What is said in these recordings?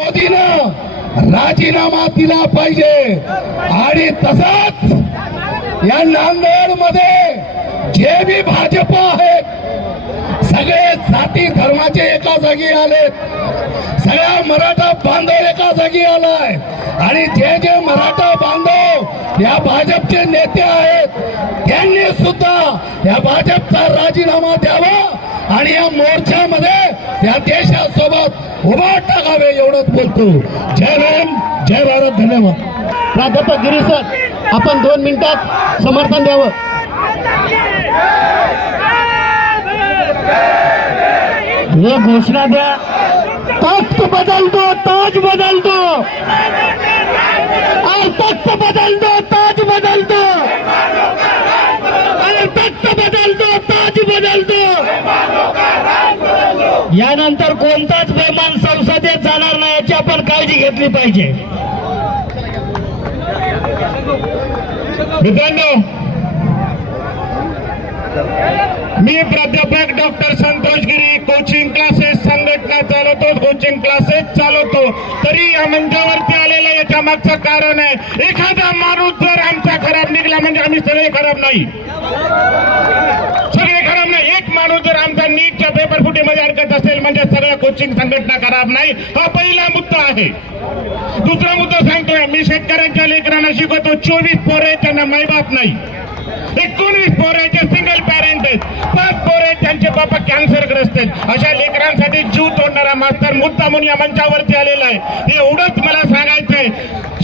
मोदीनं राजीनामा दिला पाहिजे आणि तसंच या नांदेड मध्ये जे बी भाजप आहेत सगळे जाती धर्माचे एका जागी आलेत, सगळा मराठा बांधव एका जागी आलाय आणि जे जे मराठा बांधव या भाजपचे नेते आहेत त्यांनी सुद्धा या भाजपचा राजीनामा द्यावा आणि या मोर्चामध्ये या देशासोबत उभा टाकावे एवढंच बोलतो. जय भीम, जय भारत, धन्यवाद. प्राध्यापक गिरीश सर, आपण 2 मिनिटात समर्थन द्यावं. हे घोषणा द्या. तख्त बदल दो, ताज बदल दो. और तख्त बदल दो, ताज बदल दो. और तख्त बदल दो, ताज बदल दो. यानंतर कोणताच बेमान संसदेत जाणार नाही याची आपण काळजी घेतली पाहिजे. मित्रांनो, मी प्राध्यापक डॉक्टर संतोष गिरी कोचिंग क्लासेस संघटना चालवतो, कोचिंग क्लासेस चालवतो. तरी या मंचावरती आलेला याच्या मागचं कारण आहे, एखादा माणूस जर आमचा खराब निघाला म्हणजे आम्ही सगळे खराब नाही, सगळे खराब नाही. एक माणूस जर आमचा नीटच्या पेपर फुटीमध्ये अडकत असेल म्हणजे सगळ्या कोचिंग संघटना खराब नाही. हा पहिला मुद्दा आहे. दुसरा मुद्दा सांगतोय, मी शेतकऱ्यांच्या लेकरांना शिकवतो. 24 पोरं आहेत, त्यांना मायबाप नाही. 19 पोरं आहेत, सिंगल पॅरेंट आहेत. 5 पोरं आहेत, त्यांचे बाबा कॅन्सरग्रस्त आहेत. अशा लेकरांसाठी जीव तोडणारा मास्तर मुद्दा म्हणून या मंचावरती आलेला आहे. एवढंच मला सांगायचंय,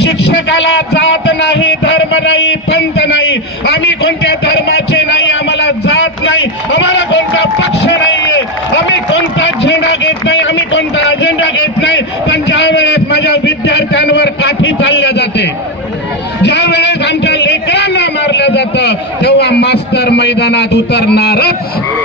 शिक्षकाला जात नाही, धर्म नाही, पंथ नाही. आम्ही कोणत्या धर्माचे नाही, आम्हाला जात नाही, आम्हाला कोणता पक्ष नाहीये, आम्ही कोणता झेंडा घेत नाही, आम्ही कोणता अजेंडा घेत नाही. पण ज्या वेळेस माझ्या विद्यार्थ्यांवर काठी चालल्या जाते, ज्या वेळेस आमच्या लेकरांना मारलं जातं, तेव्हा मास्तर मैदानात उतरणारच.